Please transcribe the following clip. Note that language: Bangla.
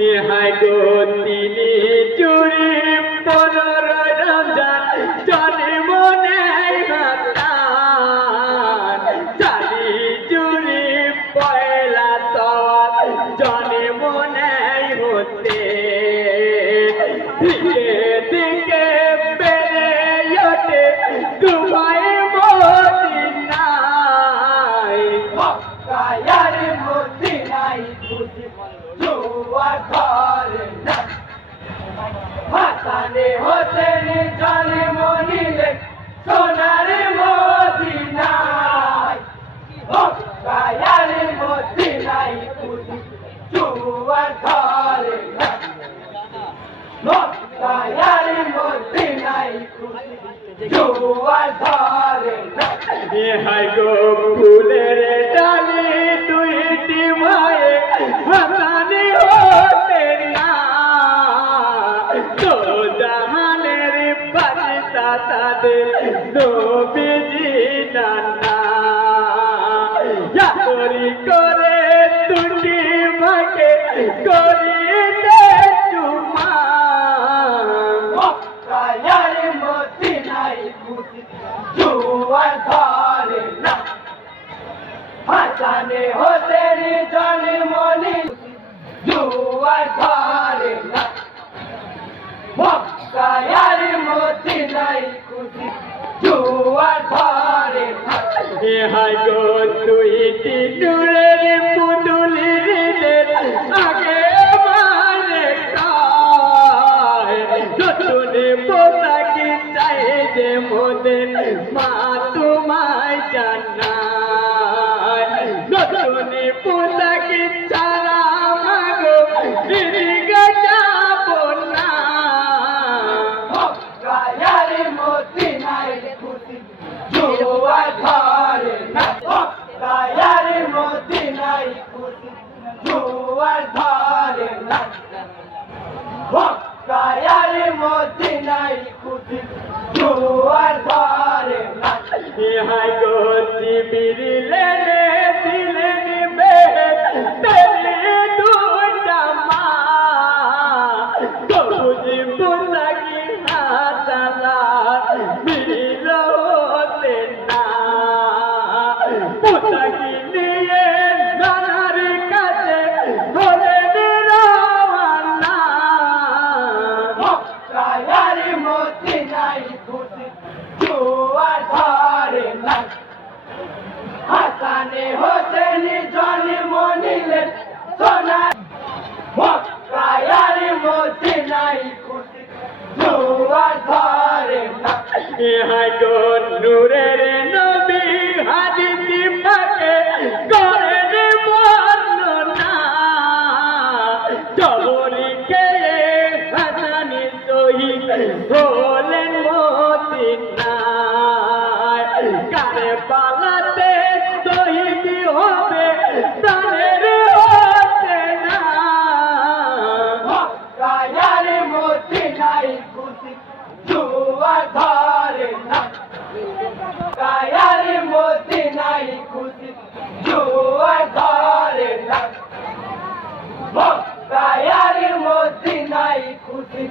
ইহাই গো তিনি চুরি 15 রমজান জানি মনে হাতান জানি চুরি পয়লা তওয়াব জানি মনে হতে দিকে দিকে বেড়ে ওঠে দুবাই মদিনায় মক্কার মদিনায় খুশি জোয়ার ধরে না হাসানে হোসেনে জন্ম নিলেন সোনার মদিনায় মক্কার মদিনায় খুশি জোয়ার ধরে না মক্কার মদিনায় খুশি জোয়ার ধরে না ইহাই গো ফুলের ডালি দুইটি মায়ে হাসানি হতে না তো জাহানের বাদশা তাদের নবীজি নানা করি করে দুটি মাকে করিতে চুমা মক্কার মদিনায় খুশি জোয়ার ধরে না হাসানে হোসেনে জন্ম নিলেন জোয়ার ধরে না মক্কার মদিনায় খুশি জোয়ার ধরে না ইহাই গো দুইটি নূরের পুতুলির আগে মারে খায় নতুন পোশাকি চাই যে মোদের মা তোমায় জানায় নতুন পোশাকি ছাড়া মাগো দিদিকে যাব না মক্কার মদিনায় খুশি জোয়ার ধরে না মক্কার মদিনায় খুশি জোয়ার ধরে না মক্কার মদিনায় খুশি জোয়ার ধরে না ইহাই গো জিবিরিলে দিলেন বেহেশতের দুই জামা সবুজ পোশাকি হাসালা মিলিল হতে না পোশাকি নিয়ে নানার কাছে হলেন রওয়ানা মক্কার মদিনায় খুশি জোয়ার ধরে না হাসানে হোসেনে জন্ম নিলেন সোনার মক্কার মদিনায় খুশি জোয়ার ধরে না ইহাই গো নূরের নবী হাদিস পাকে করেন বর্ণনা জবরি খেয়ে হাসানি শহীদ হলেন মদিনায় কারবালাতে শহীদ হবে প্রাণের হতে না মক্কার মদিনায় খুশি জোয়ার ধরে না মক্কার মদিনায় খুশি জোয়ার ধরে না মক্কার মদিনায় খুশি